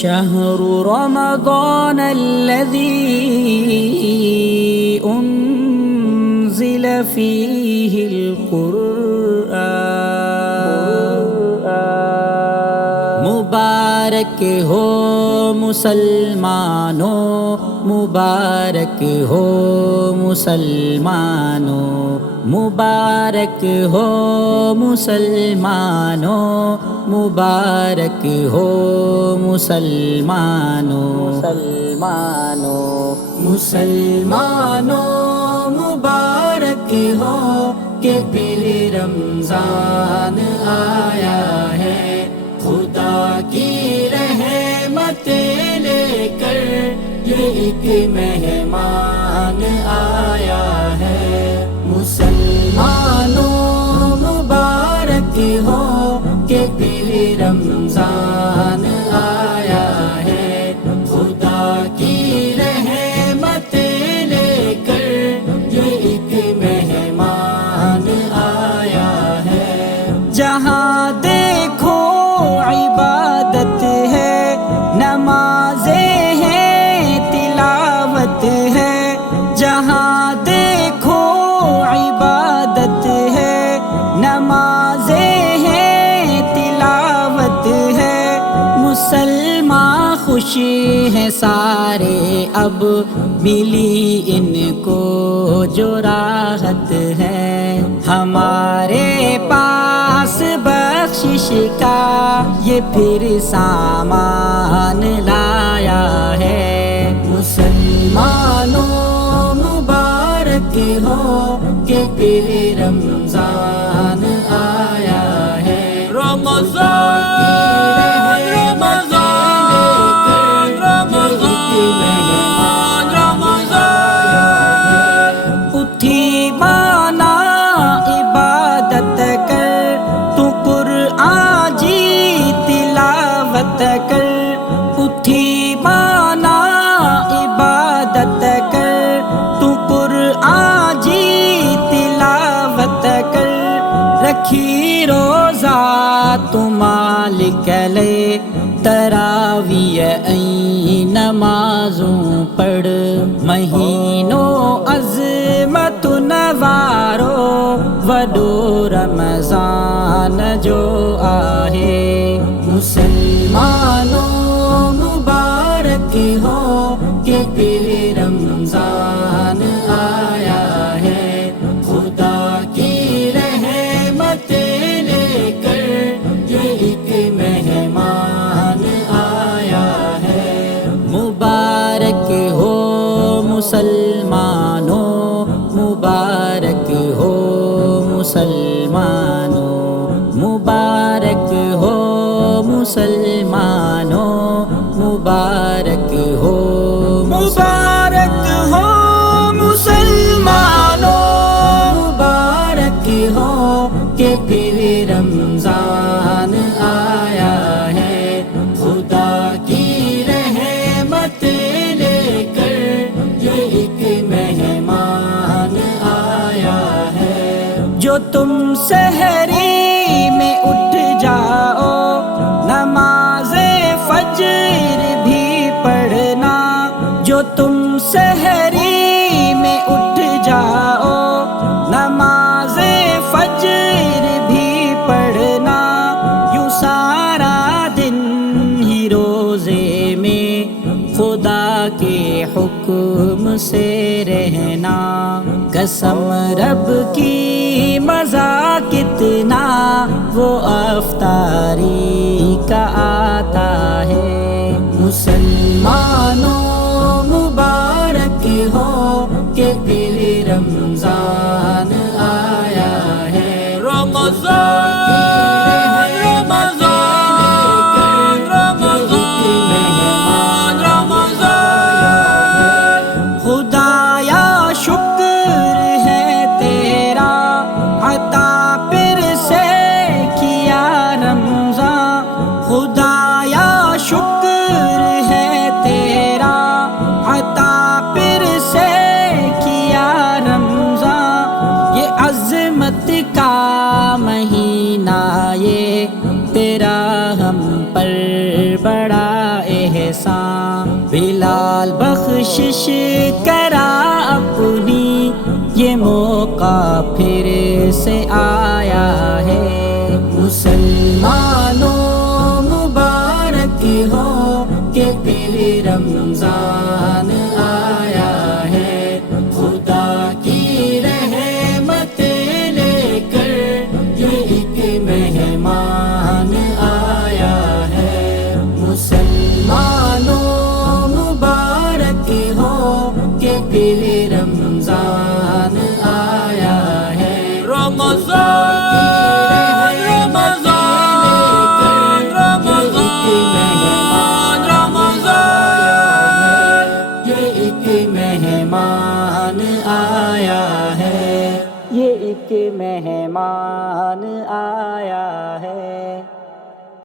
شهر رمضان الذي أنزل فيه القرآن مبارک ہو مسلمانوں، مبارک ہو مسلمانوں، مبارک ہو مسلمانوں، مبارک ہو مسلمانوں، مسلمانوں مبارک ہو کہ پھر رمضان آیا ہے، خدا کی رحمتیں لے کر یہ ایک مہمان آیا ہے۔ مسلمانوں مبارک ہو کہ پھر رمضان آیا ہے، خدا کی رحمتیں لے کر یہ ایک مہمان آیا ہے۔ جہاں دیکھو عبادت ہے، نمازیں ہیں، تلاوت ہے، جہاں دیکھو عبادت ہے، نمازیں ہیں، تلاوت ہے، مسلمان خوش ہیں سارے، اب ملی ان کو جو راحت ہے، ہمارے پاس بخشش کا یہ پھر سامان لایا ہے۔ مسلمانوں مبارک ہو کہ پھر رمضان آیا ہے، رمضان اٹھی بانا عبادت کر، تو قرآن جی تلاوت کر، اٹھی بانا عبادت کر، تو قرآن جی تلاوت کر، رکھی روزہ تو مالک لے، تراویح نمازوں پڑھ، مہینوں عظمت نوارو، وڈو رمضان جو آئے۔ مسلمانوں مبارک ہو کہ پھر رمضان آیا ہے، خدا کی رحمتیں لے کر یہ ایک مہمان آیا ہے۔ مبارک ہو مسلمانوں، مبارک ہو مسلمانوں، مبارک ہو مسلمانوں، مبارک ہو، مبارک ہو مسلمانوں، مبارک ہو کہ پھر رمضان آیا ہے، خدا کی رحمتیں لے کر یہ ایک مہمان آیا ہے۔ جو تم سحری میں اٹھ جاؤ، نماز فجر بھی پڑھنا، جو تم سحری میں اٹھ جاؤ، نماز فجر بھی پڑھنا، یوں سارا دن ہی روزے میں خدا کے حکم سے رہنا، قسم رب کی مزہ کتنا وہ افطاری کا آتا ہے۔ مسلمانوں مبارک ہو کہ پھر رمضان آیا ہے، رمضان خدایا شکر ہے تیرا، عطا پھر سے کیا رمضان، خدایا شکر ہے تیرا، عطا پھر سے کیا رمضان، یہ عظمت کا مہینہ یہ تیرا ہم پر بڑا کوشش کرا اپنی، یہ موقع پھر سے آیا ہے۔ مسلمانوں مبارک ہو کہ پھر رمضان آیا ہے، خدا کی رحمتیں لے کر یہ ایک مہمان آیا ہے۔ مسلمانوں مبارک ہو کہ پھر رمضان آیا ہے، رمضان مہمان آیا ہے، یہ ایک مہمان